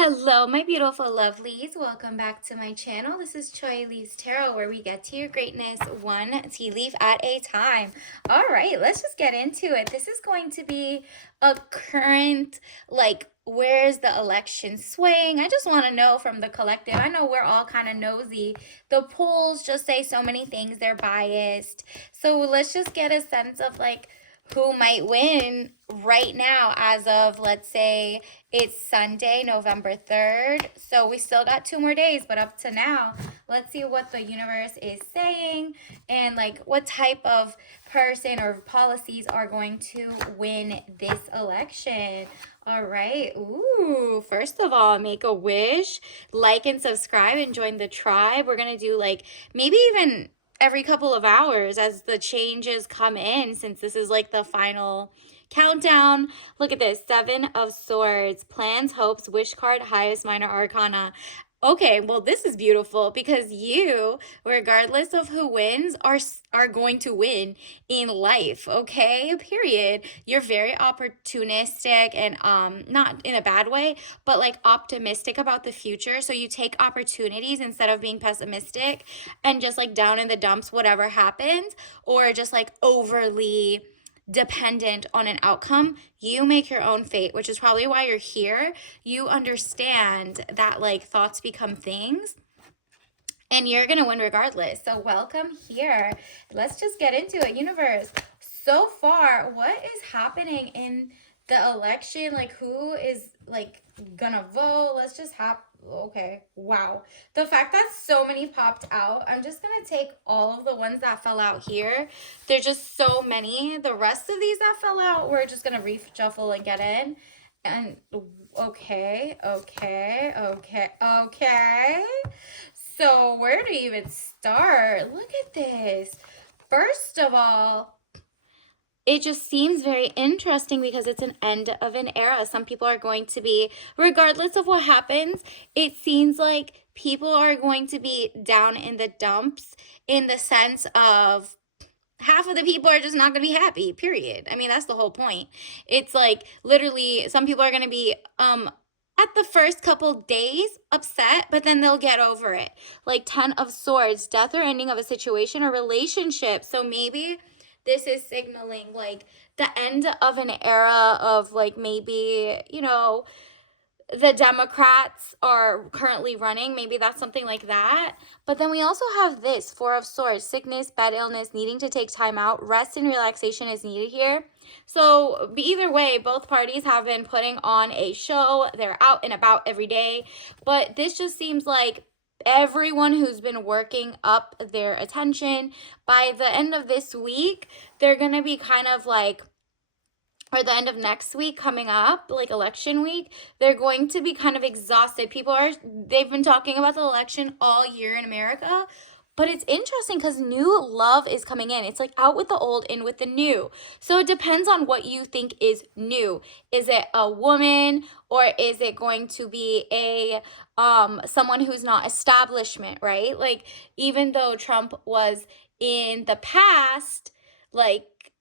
Hello, my beautiful lovelies. Welcome back to my channel. This is Choi Lee's Tarot, where we get to your greatness one tea leaf at a time. All right, let's just get into it. This is going to be a current, where's the election swaying? I just want to know from the collective. I know we're all kind of nosy. The polls just say so many things, they're biased. So let's just get a sense of who might win right now as of, let's say, it's Sunday, November 3rd. So we still got 2 more days, but up to now, let's see what the universe is saying and what type of person or policies are going to win this election. All right. Ooh, first of all, make a wish, like and subscribe and join the tribe. We're going to do maybe even every couple of hours as the changes come in, since this is the final countdown. Look at this. 7 of Swords, plans, hopes, wish card, highest minor arcana. Okay, well, this is beautiful because you, regardless of who wins, are going to win in life, okay? Period. You're very opportunistic and not in a bad way, but optimistic about the future. So you take opportunities instead of being pessimistic and just down in the dumps whatever happens, or just overly dependent on an outcome. You make your own fate, which is probably why you're here. You understand that thoughts become things and you're gonna win regardless. So welcome here. Let's just get into it. Universe, so far, what is happening in the election? Who is gonna vote? Let's just have, okay, wow. The fact that so many popped out, I'm just gonna take all of the ones that fell out here. There's just so many. The rest of these that fell out, we're just gonna reshuffle and get in. And okay. So where to even start? Look at this. First of all, it just seems very interesting because it's an end of an era. Some people are going to be, regardless of what happens, it seems like people are going to be down in the dumps, in the sense of half of the people are just not going to be happy, period. I mean, that's the whole point. It's literally some people are going to be at the first couple days upset, but then they'll get over it. 10 of Swords, death or ending of a situation or relationship. So maybe this is signaling the end of an era of maybe, the Democrats are currently running. Maybe that's something like that. But then we also have this 4 of Swords, sickness, bad illness, needing to take time out. Rest and relaxation is needed here. So either way, both parties have been putting on a show. They're out and about every day. But this just seems like everyone who's been working up their attention, by the end of this week, they're going to be kind of or the end of next week coming up, election week, they're going to be kind of exhausted. They've been talking about the election all year in America, but it's interesting because new love is coming in. It's out with the old, in with the new. So it depends on what you think is new. Is it a woman, or is it going to be a someone who's not establishment, right? Even though Trump was in the past,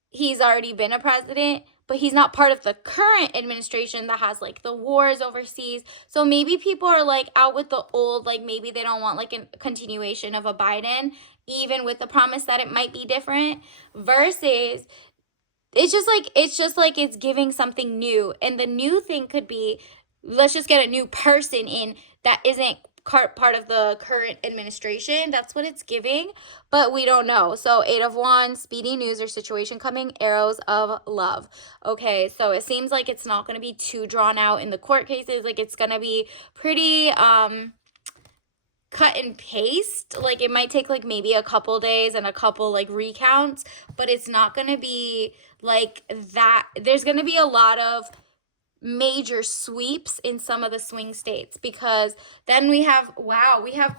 he's already been a president, but he's not part of the current administration that has the wars overseas. So maybe people are out with the old, maybe they don't want a continuation of a Biden, even with the promise that it might be different, versus it's giving something new. And the new thing could be, let's just get a new person in that isn't part of the current administration. That's what it's giving, but we don't know. So 8 of Wands, speedy news or situation coming, arrows of love. Okay, so it seems like it's not going to be too drawn out in the court cases. It's going to be pretty cut and paste. It might take maybe a couple days and a couple recounts, but it's not going to be that. There's going to be a lot of major sweeps in some of the swing states, because then we have we have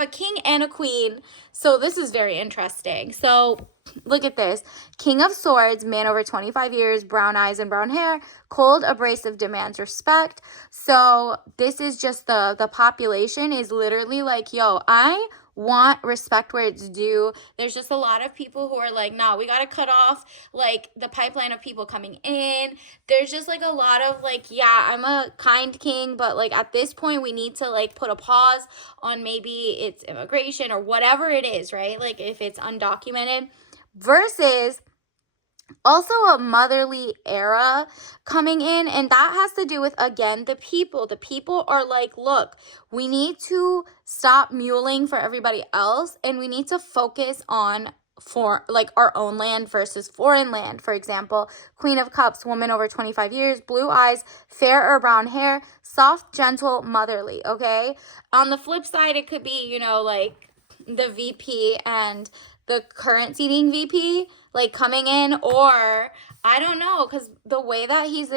a king and a queen. So this is very interesting. So look at this. King of Swords, man over 25 years, brown eyes and brown hair, cold, abrasive, demands respect. So this is just the population is literally yo, I want respect where it's due. There's just a lot of people who are like, nah, we got to cut off like the pipeline of people coming in. There's just like a lot of like, yeah, I'm a kind king, but like at this point we need to like put a pause on maybe it's immigration or whatever it is, right? Like if it's undocumented versus also a motherly era coming in, and that has to do with, again, the people are like, look, we need to stop muling for everybody else, and we need to focus on for like our own land versus foreign land. For example, Queen of Cups, woman over 25 years, blue eyes, fair or brown hair, soft, gentle, motherly. Okay, on the flip side, it could be, you know, like the VP and the current seating VP like coming in, or I don't know, because the way that he's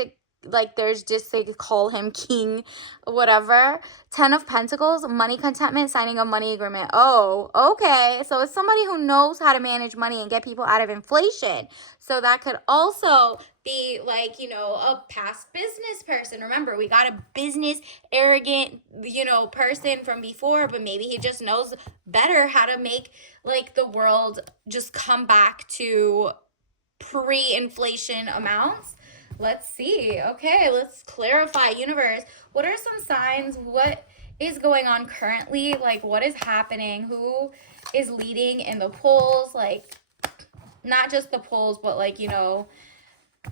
like there's just they call him king, whatever. 10 of Pentacles, money contentment, signing a money agreement. Oh, okay, so it's somebody who knows how to manage money and get people out of inflation. So that could also be like, you know, a past business person. Remember, we got a business arrogant, you know, person from before, but maybe he just knows better how to make like the world just come back to pre-inflation amounts. Let's see. Okay, let's clarify. Universe, what are some signs? What is going on currently? Like, what is happening? Who is leading in the polls? Like, not just the polls, but like, you know,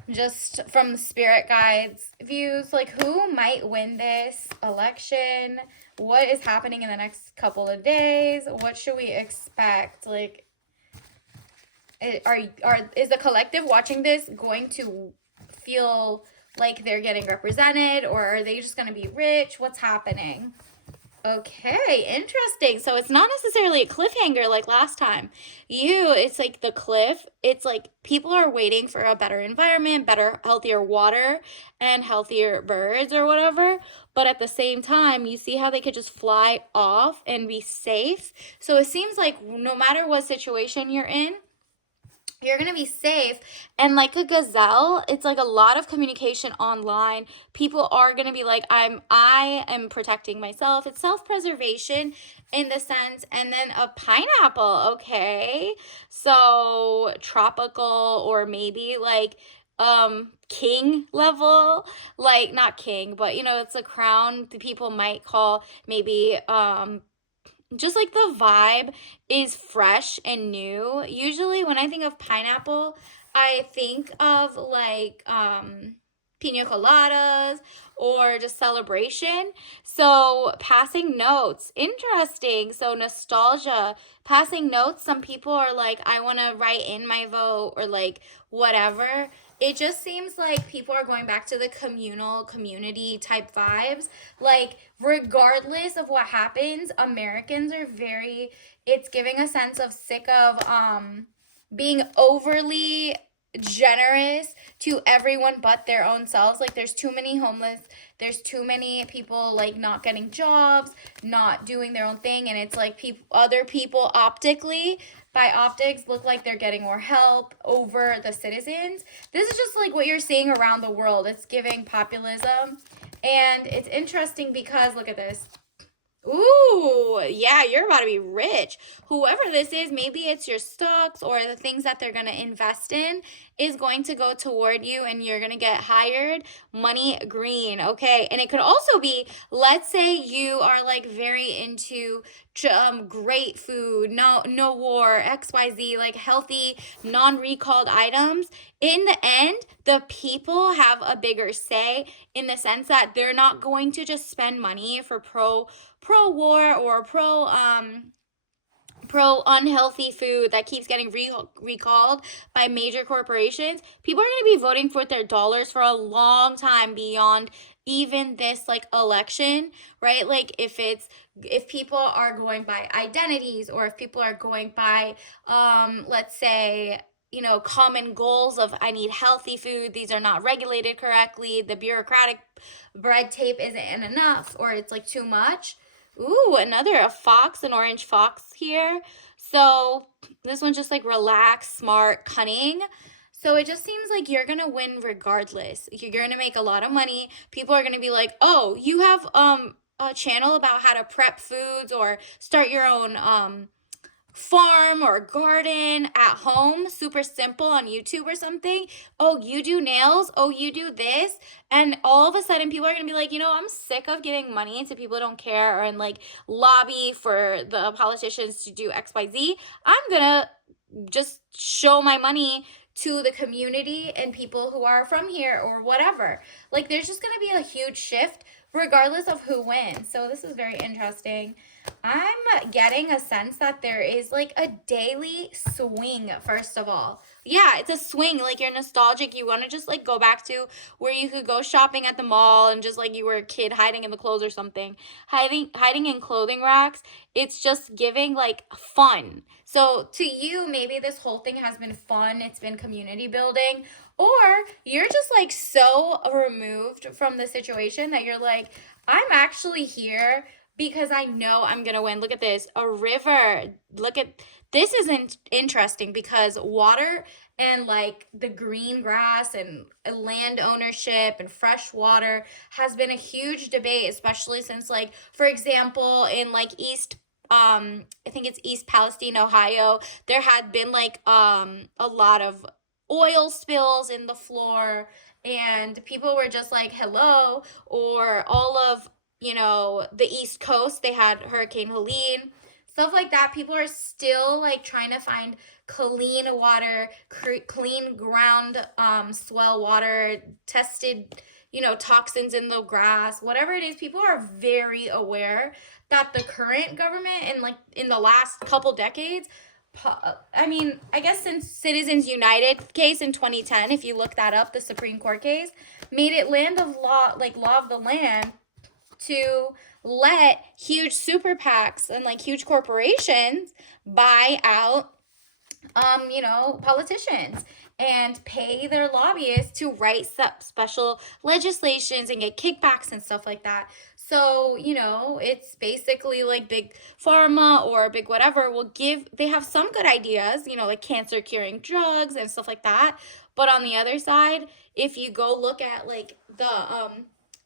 just from the spirit guides views, like who might win this election? What is happening in the next couple of days? What should we expect? Like, is the collective watching this going to feel like they're getting represented, or are they just going to be rich? What's happening? Okay, interesting. So it's not necessarily a cliffhanger like last time. It's like the cliff. It's like people are waiting for a better environment, better, healthier water, and healthier birds or whatever. But at the same time, you see how they could just fly off and be safe. So it seems like no matter what situation you're in, you're going to be safe. And like a gazelle, it's like a lot of communication online. People are going to be like, I am protecting myself. It's self-preservation in the sense. And then a pineapple. Okay. So tropical, or maybe like king level, like not king, but you know, it's a crown the people might call maybe just like the vibe is fresh and new. Usually when I think of pineapple, I think of like pina coladas or just celebration. So passing notes, interesting. So nostalgia, passing notes. Some people are like, I want to write in my vote, or like whatever. It just seems like people are going back to the communal community type vibes. Like, regardless of what happens, Americans are it's giving a sense of sick of being overly generous to everyone but their own selves. Like, there's too many homeless, there's too many people like not getting jobs, not doing their own thing, and it's like other people optically, by optics, look like they're getting more help over the citizens. This is just like what you're seeing around the world. It's giving populism. And it's interesting because look at this. Ooh, yeah, you're about to be rich. Whoever this is, maybe it's your stocks or the things that they're going to invest in is going to go toward you, and you're going to get hired. Money green, okay? And it could also be, let's say you are like very into great food, no war, XYZ, like healthy, non-recalled items. In the end, the people have a bigger say, in the sense that they're not going to just spend money for pro-war or pro unhealthy food that keeps getting recalled by major corporations. People are going to be voting for their dollars for a long time beyond even this like election, right? Like if people are going by identities, or if people are going by let's say, you know, common goals of, I need healthy food, these are not regulated correctly, the bureaucratic red tape isn't enough, or it's like too much. Ooh, a fox, an orange fox here. So this one's just like relaxed, smart, cunning. So it just seems like you're going to win regardless. You're going to make a lot of money. People are going to be like, oh, you have a channel about how to prep foods or start your own farm or garden at home, super simple on YouTube or something. Oh, you do nails. Oh, you do this. And all of a sudden, people are going to be like, I'm sick of giving money to people who don't care and like lobby for the politicians to do XYZ. I'm going to just show my money to the community and people who are from here or whatever. Like, there's just going to be a huge shift regardless of who wins. So this is very interesting. I'm getting a sense that there is like a daily swing, first of all. Yeah, it's a swing. Like, you're nostalgic. You want to just like go back to where you could go shopping at the mall and just like you were a kid hiding in the clothes or something. Hiding in clothing racks. It's just giving like fun. So to you, maybe this whole thing has been fun. It's been community building. Or you're just like so removed from the situation that you're like, I'm actually here because I know I'm going to win. Look at this. A river. Look at this. Isn't interesting because water and like the green grass and land ownership and fresh water has been a huge debate, especially since like, for example, in like I think it's East Palestine, Ohio, there had been like a lot of oil spills in the floor, and people were just like, hello. Or all of the East Coast, they had Hurricane Helene, stuff like that. People are still like trying to find clean water, clean ground swell water, tested toxins in the grass, whatever it is. People are very aware that the current government and like in the last couple decades, I mean, I guess since Citizens United case in 2010, if you look that up, the Supreme Court case made it land of law, like law of the land, to let huge super PACs and like huge corporations buy out politicians and pay their lobbyists to write special legislations and get kickbacks and stuff like that. So, it's basically like big pharma or big whatever they have some good ideas, like cancer curing drugs and stuff like that. But on the other side, if you go look at like the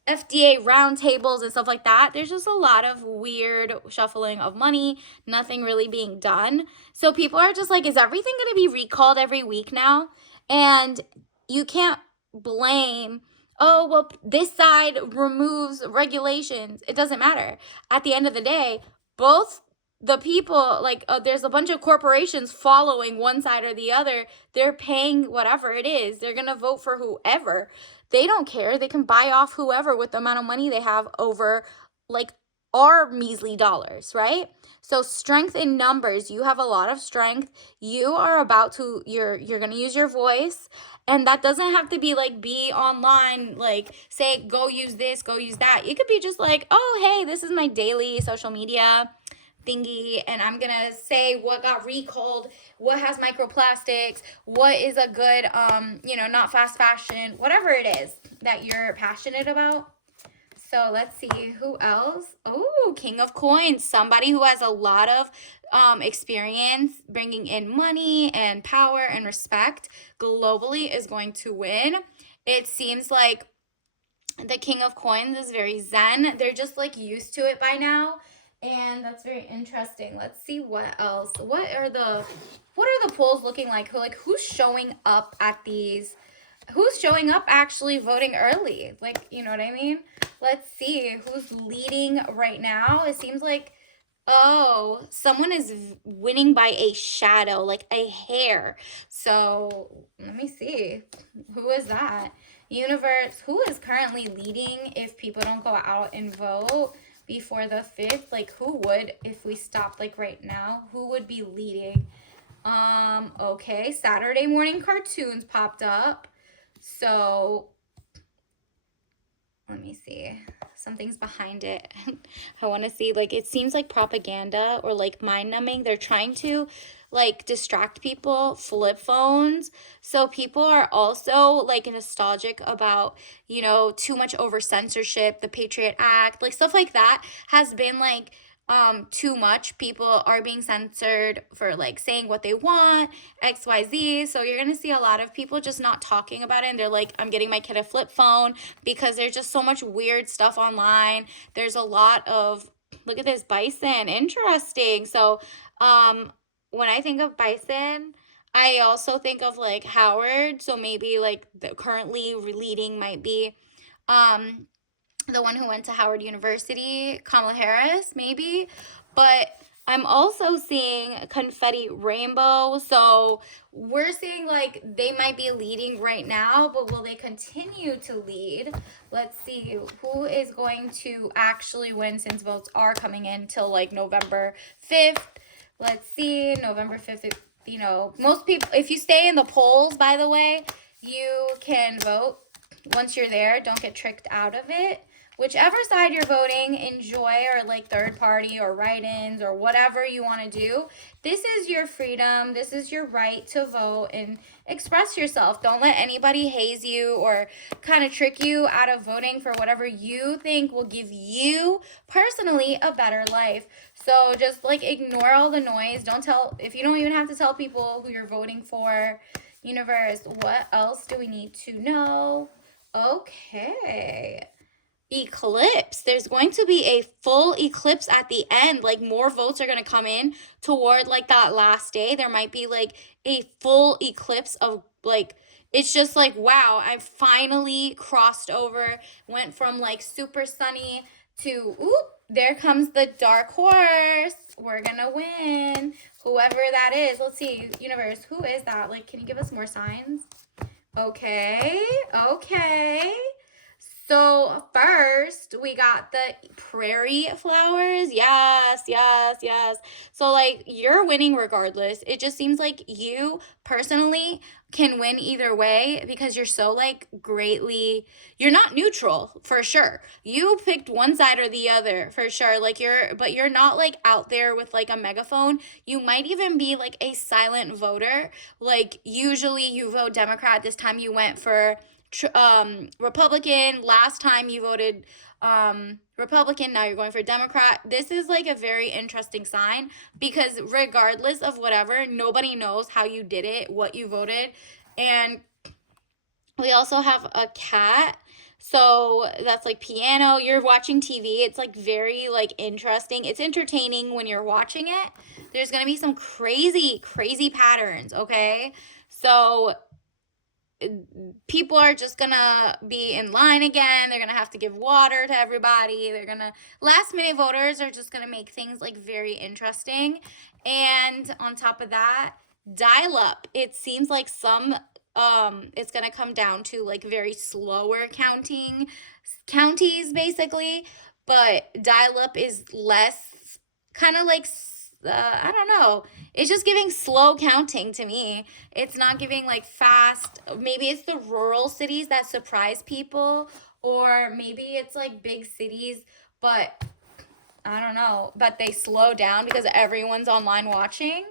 FDA roundtables and stuff like that, there's just a lot of weird shuffling of money, nothing really being done. So people are just like, is everything going to be recalled every week now? And you can't blame, oh, well, this side removes regulations. It doesn't matter. At the end of the day, both the people, like, there's a bunch of corporations following one side or the other. They're paying whatever it is. They're going to vote for whoever. They don't care. They can buy off whoever with the amount of money they have over like our measly dollars, right? So strength in numbers. You have a lot of strength. You are about to, you're going to use your voice. And that doesn't have to be like be online, like say, go use this, go use that. It could be just like, oh, hey, this is my daily social media thingy, and I'm gonna say what got recalled, what has microplastics, what is a good not fast fashion, whatever it is that you're passionate about. So let's see who else. Oh, King of Coins, somebody who has a lot of experience bringing in money and power and respect globally is going to win. It seems like the King of Coins is very zen. They're just like used to it by now. And that's very interesting. Let's see what else. What are the polls looking like? Who's showing up at these? Who's showing up actually voting early? Like, you know what I mean? Let's see who's leading right now. It seems like, oh, someone is winning by a shadow, like a hair. So let me see. Who is that? Universe, who is currently leading if people don't go out and vote before the 5th? Like, who would, if we stopped like right now, who would be leading? Okay, Saturday morning cartoons popped up. So let me see. Something's behind it. I want to see, like, it seems like propaganda or like mind numbing. They're trying to like distract people, flip phones. So people are also like nostalgic about, too much over censorship, the Patriot Act, like stuff like that has been like too much. People are being censored for like saying what they want, XYZ. So you're gonna see a lot of people just not talking about it, and they're like, I'm getting my kid a flip phone, because there's just so much weird stuff online. There's a lot of, look at this bison, interesting. So when I think of bison, I also think of like Howard. So maybe like the currently leading might be um the one who went to Howard University, Kamala Harris, maybe. But I'm also seeing confetti rainbow. So we're seeing like they might be leading right now, but will they continue to lead? Let's see who is going to actually win, since votes are coming in till like November 5th. Let's see, November 5th. You know, most people, if you stay in the polls, by the way, you can vote once you're there. Don't get tricked out of it. Whichever side you're voting, enjoy, or like third party or write-ins or whatever you want to do. This is your freedom. This is your right to vote and express yourself. Don't let anybody haze you or kind of trick you out of voting for whatever you think will give you personally a better life. So just like ignore all the noise. Don't tell, if you don't even have to tell people who you're voting for. Universe, what else do we need to know? Okay. Eclipse. There's going to be a full eclipse at the end. Like more votes are going to come in toward like that last day. There might be like a full eclipse of like, it's just like, wow, I finally crossed over, went from like super sunny to, oop, there comes the dark horse. We're going to win. Whoever that is. Let's see, universe, who is that? Like, can you give us more signs? Okay, okay. So first, we got the prairie flowers. Yes, yes, yes. So like you're winning regardless. It just seems like you personally can win either way, because you're so like greatly, you're not neutral for sure. You picked one side or the other for sure. Like but you're not like out there with like a megaphone. You might even be like a silent voter. Like usually you vote Democrat. This time you went for Republican. Last time you voted Republican, now you're going for Democrat. This is like a very interesting sign, because regardless of whatever, nobody knows how you did it, what you voted. And we also have a cat. So that's like piano. You're watching TV. It's like very like interesting. It's entertaining when you're watching it. There's going to be some crazy, crazy patterns, okay? So people are just gonna be in line again. They're gonna have to give water to everybody. They're gonna, last minute voters are just gonna make things like very interesting. And on top of that, dial up. It seems like some it's gonna come down to like very slower counting counties basically, but dial up is less kind of like I don't know. It's just giving slow counting to me. It's not giving like fast. Maybe it's the rural cities that surprise people, or maybe it's like big cities, but I don't know. But they slow down because everyone's online watching.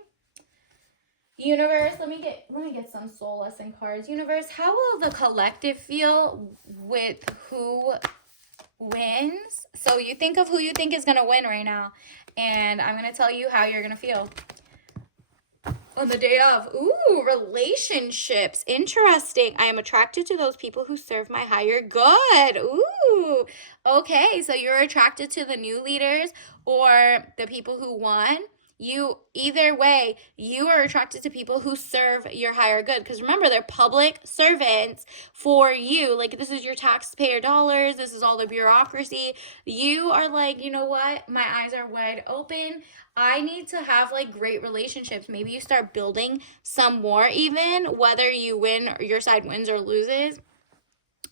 Universe, let me get some soul lesson cards. Universe, how will the collective feel with who wins? So you think of who you think is going to win right now, and I'm going to tell you how you're going to feel on the day of. Ooh, relationships. Interesting. I am attracted to those people who serve my higher good. Ooh. Okay, so you're attracted to the new leaders or the people who won. You, either way, you are attracted to people who serve your higher good, because remember, they're public servants for you. Like, this is your taxpayer dollars. This is all the bureaucracy. You are like, you know what? My eyes are wide open. I need to have like great relationships. Maybe you start building some more, even whether you win or your side wins or loses.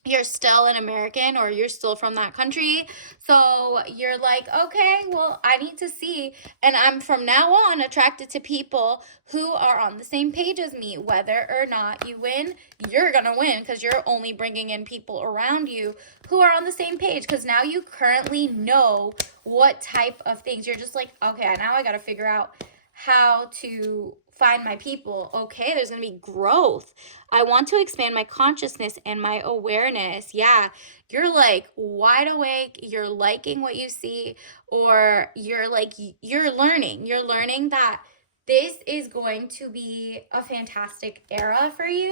You're still an American, or you're still from that country. So you're like, okay, well, I need to see. And I'm from now on attracted to people who are on the same page as me. Whether or not you win, you're going to win, because you're only bringing in people around you who are on the same page. Because now you currently know what type of things. You're just like, okay, now I got to figure out how to find my people. Okay, there's going to be growth. I want to expand my consciousness and my awareness. Yeah, you're like wide awake, you're liking what you see, or you're like, you're learning that this is going to be a fantastic era for you.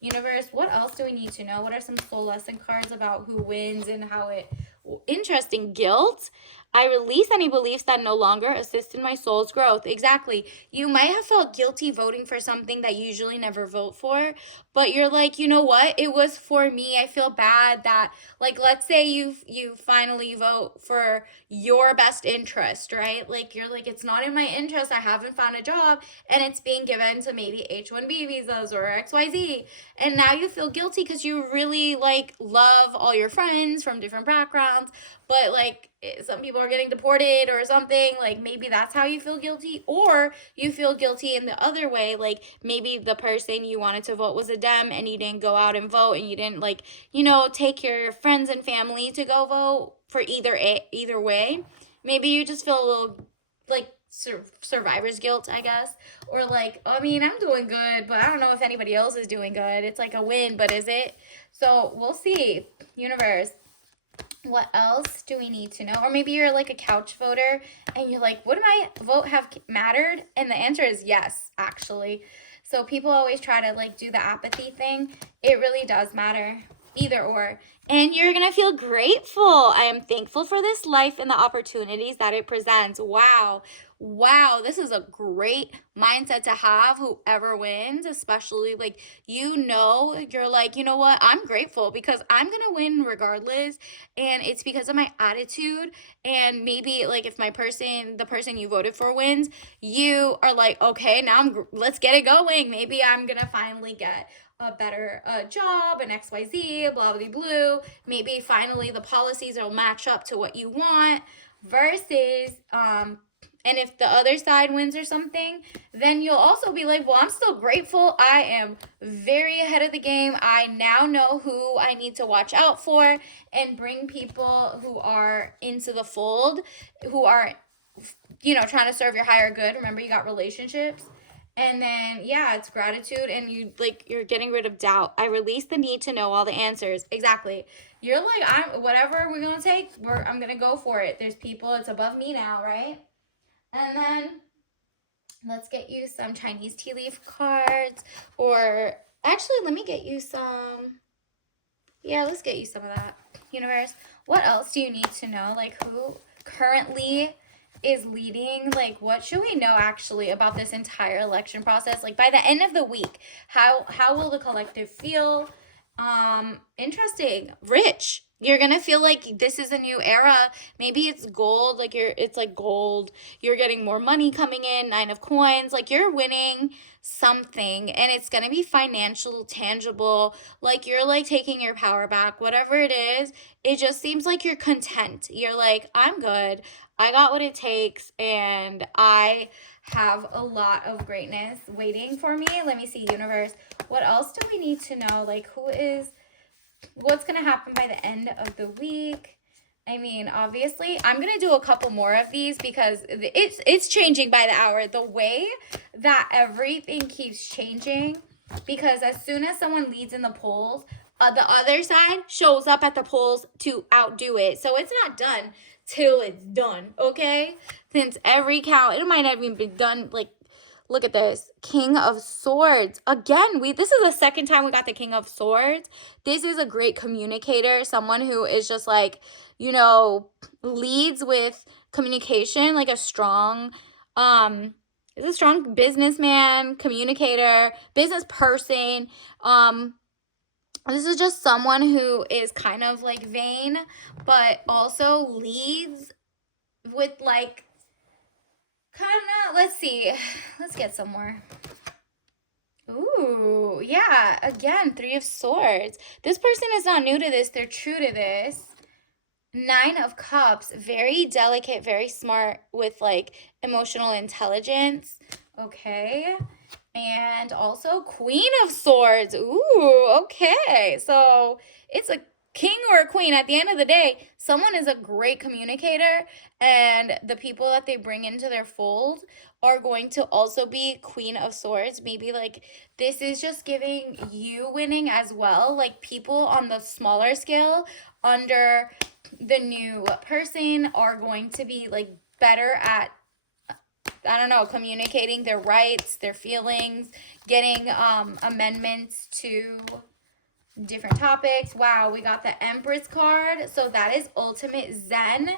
Universe, what else do we need to know? What are some soul lesson cards about who wins and how it... Interesting. Guilt. I release any beliefs that no longer assist in my soul's growth. Exactly. You might have felt guilty voting for something that you usually never vote for, but you're like, you know what? It was for me. I feel bad that, like, let's say you finally vote for your best interest, right? Like, you're like, it's not in my interest. I haven't found a job, and it's being given to maybe H-1B visas or XYZ. And now you feel guilty because you really, like, love all your friends from different backgrounds, but, like, some people are getting deported or something. Like, maybe that's how you feel guilty. Or you feel guilty in the other way. Like, maybe the person you wanted to vote was a Dem and you didn't go out and vote, and you didn't, like, take your friends and family to go vote for either way. Maybe you just feel a little, like, survivor's guilt, I guess. Or like, I mean, I'm doing good, but I don't know if anybody else is doing good. It's like a win, but is it? So we'll see. Universe, what else do we need to know? Or maybe you're like a couch voter and you're like, would my vote have mattered? And the answer is yes, actually. So people always try to, like, do the apathy thing. It really does matter. Either or. And you're going to feel grateful. I am thankful for this life and the opportunities that it presents. Wow. Wow, this is a great mindset to have, whoever wins, especially, like, you're like, you know what, I'm grateful because I'm going to win regardless, and it's because of my attitude. And maybe, like, if the person you voted for wins, you are like, okay, now let's get it going. Maybe I'm going to finally get a better job, an XYZ, blah, blah, blue. Maybe finally the policies will match up to what you want versus, and if the other side wins or something, then you'll also be like, well, I'm still grateful. I am very ahead of the game. I now know who I need to watch out for and bring people who are into the fold, who are, trying to serve your higher good. Remember, you got relationships. And then, yeah, it's gratitude, and you're getting rid of doubt. I release the need to know all the answers. Exactly. You're like, whatever we're going to take, I'm going to go for it. There's people, it's above me now, right? And then let's get you some Chinese tea leaf cards. Or actually, let me get you some. Yeah, let's get you some of that. Universe, what else do you need to know? Like, who currently is leading? Like, what should we know actually about this entire election process? Like, by the end of the week, how will the collective feel? Interesting. Rich. You're gonna feel like this is a new era. Maybe it's gold, like it's like gold. You're getting more money coming in, 9 of coins, like you're winning something, and it's gonna be financial, tangible, like you're like taking your power back, whatever it is. It just seems like you're content. You're like, I'm good. I got what it takes, and I have a lot of greatness waiting for me. Let me see, universe. What else do we need to know? Like, what's going to happen by the end of the week? I mean, obviously, I'm going to do a couple more of these because it's changing by the hour. The way that everything keeps changing, because as soon as someone leads in the polls, the other side shows up at the polls to outdo it. So it's not done till it's done, okay? Since every count, it might not even be done, like, look at this. King of Swords. Again, this is the second time we got the King of Swords. This is a great communicator, someone who is just like, leads with communication, like a strong businessman, communicator, business person. This is just someone who is kind of like vain, but also leads with like, let's see. Let's get some more. Ooh, yeah. Again, 3 of Swords. This person is not new to this. They're true to this. 9 of Cups. Very delicate, very smart with, like, emotional intelligence. Okay. And also Queen of Swords. Ooh, okay. So it's a king or a queen, at the end of the day, someone is a great communicator, and the people that they bring into their fold are going to also be queen of swords. Maybe like this is just giving you winning as well. Like people on the smaller scale under the new person are going to be like better at, I don't know, communicating their rights, their feelings, getting amendments to different topics. Wow, we got the Empress card. So that is ultimate Zen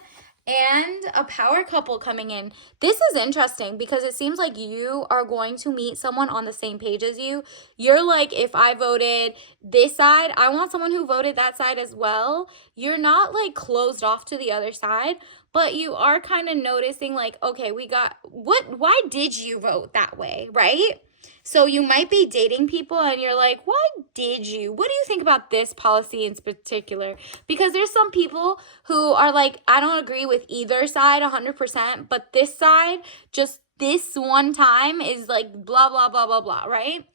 and a power couple coming in. This is interesting because it seems like you are going to meet someone on the same page as you. You're like, if I voted this side, I want someone who voted that side as well. You're not like closed off to the other side, but you are kind of noticing like, okay, we got why did you vote that way, right? So you might be dating people and you're like, why did you? What do you think about this policy in particular? Because there's some people who are like, I don't agree with either side 100%, but this side, just this one time is like blah, blah, blah, blah, blah, right?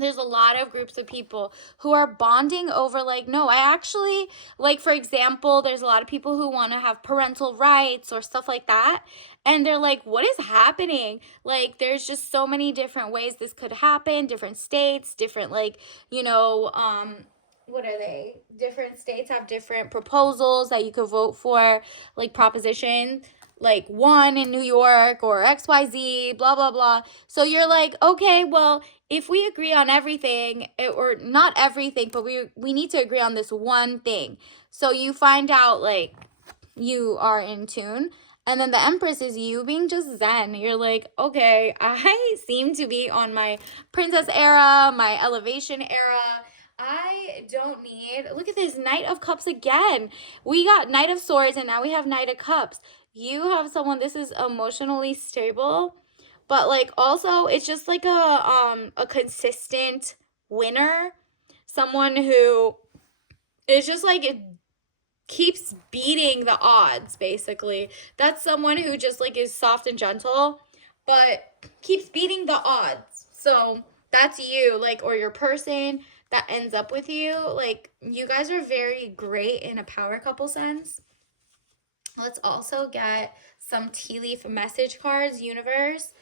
There's a lot of groups of people who are bonding over like, no, I actually, like, for example, there's a lot of people who want to have parental rights or stuff like that, and they're like, what is happening? Like, there's just so many different ways this could happen, different states, different, like, what are they, different states have different proposals that you could vote for, like proposition like one in New York or XYZ, blah, blah, blah. So you're like, okay, well, if we agree on everything, or not everything, but we need to agree on this one thing. So you find out like you are in tune. And then the Empress is you being just zen. You're like, okay, I seem to be on my princess era, my elevation era. I don't need, look at this, Knight of Cups again. We got Knight of Swords and now we have Knight of Cups. You have someone, this is emotionally stable, but like also it's just like a consistent winner. Someone who is just like it keeps beating the odds, basically. That's someone who just like is soft and gentle, but keeps beating the odds. So that's you, like, or your person that ends up with you. Like, you guys are very great in a power couple sense. Let's also get some tea leaf message cards, universe.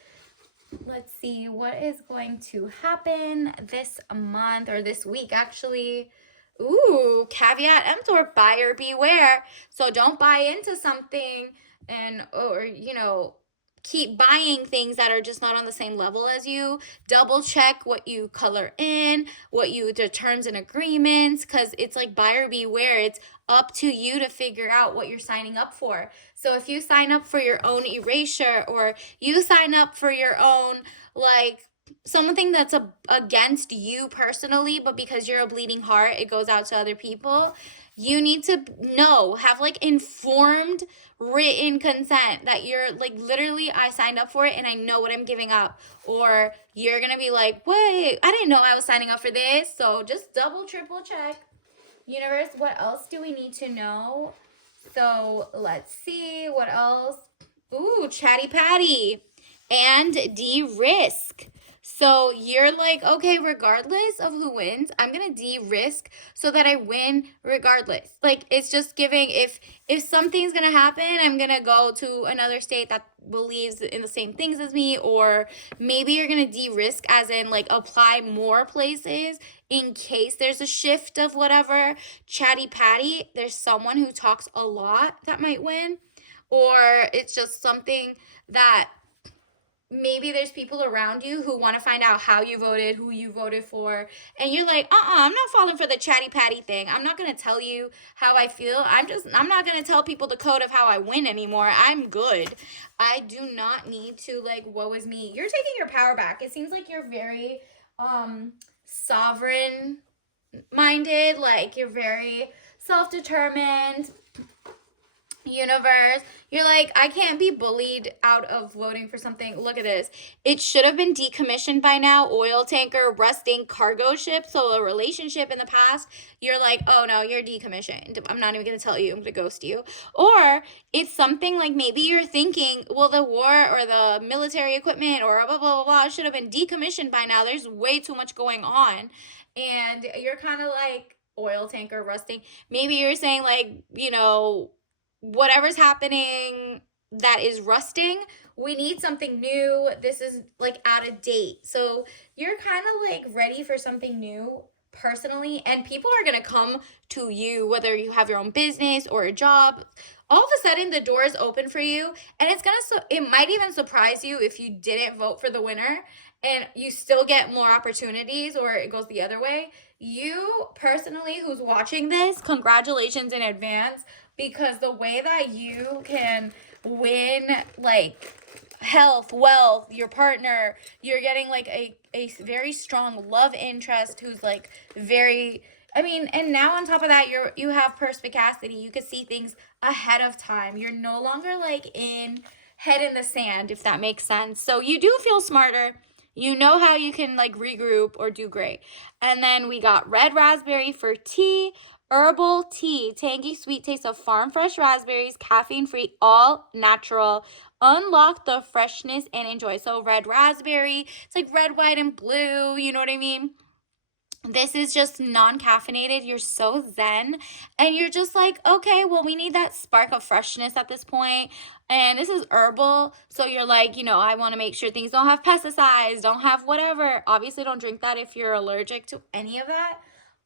Let's see what is going to happen this month, or this week actually. Ooh, caveat emptor, buyer beware. So don't buy into something and, or, keep buying things that are just not on the same level as you. Double check what you color in, the terms and agreements, because it's like buyer beware. It's up to you to figure out what you're signing up for. So if you sign up for your own erasure, or you sign up for your own, like, something that's against you personally, but because you're a bleeding heart, it goes out to other people, you need to have like informed written consent that you're like, literally, I signed up for it and I know what I'm giving up. Or you're gonna be like, wait, I didn't know I was signing up for this. So just double, triple check. Universe, what else do we need to know? So let's see what else. Ooh, chatty patty and de-risk. So you're like, okay, regardless of who wins, I'm gonna de-risk so that I win regardless. Like, it's just giving, if something's gonna happen, I'm gonna go to another state that believes in the same things as me. Or maybe you're gonna de-risk as in like apply more places in case there's a shift of whatever. Chatty patty, there's someone who talks a lot that might win. Or it's just something that maybe there's people around you who want to find out how you voted, who you voted for, and you're like, I'm not falling for the chatty patty thing. I'm not going to tell you how I feel. I'm not going to tell people the code of how I win anymore. I'm good. I do not need to, like, woe is me. You're taking your power back. It seems like you're very sovereign minded, like you're very self-determined. Universe, you're like, I can't be bullied out of voting for something. Look at this. It should have been decommissioned by now. Oil tanker, rusting cargo ship. So a relationship in the past, you're like, oh no, you're decommissioned. I'm not even going to tell you. I'm going to ghost you. Or it's something like, maybe you're thinking, well, the war or the military equipment or blah, blah, blah, blah should have been decommissioned by now. There's way too much going on. And you're kind of like, oil tanker rusting. Maybe you're saying like, whatever's happening that is rusting, we need something new. This is like out of date. So you're kind of like ready for something new personally, and people are going to come to you whether you have your own business or a job. All of a sudden the door is open for you, and it might even surprise you if you didn't vote for the winner and you still get more opportunities, or it goes the other way. You personally who's watching this, congratulations in advance, because the way that you can win like health, wealth, your partner, you're getting like a very strong love interest who's like very, and now on top of that, you have perspicacity. You can see things ahead of time. You're no longer like in head in the sand, if that makes sense. So you do feel smarter. You know how you can like regroup or do great. And then we got red raspberry for tea, herbal tea, tangy sweet taste of farm fresh raspberries, caffeine free, all natural. Unlock the freshness and enjoy. So red raspberry, it's like red, white, and blue. You know what I mean? This is just non-caffeinated. You're so zen, and you're just like, okay, well, we need that spark of freshness at this point. And this is herbal, so you're like, I want to make sure things don't have pesticides, don't have whatever. Obviously, don't drink that if you're allergic to any of that,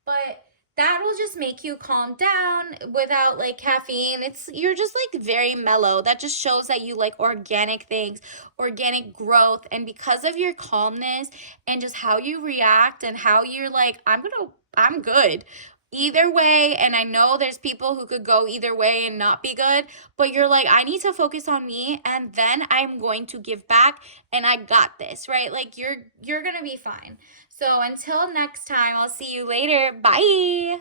but that will just make you calm down without like caffeine. You're just like very mellow. That just shows that you like organic things, organic growth. And because of your calmness and just how you react and how you're like, I'm good either way. And I know there's people who could go either way and not be good, but you're like, I need to focus on me, and then I'm going to give back, and I got this, right? Like you're gonna be fine. So until next time, I'll see you later. Bye.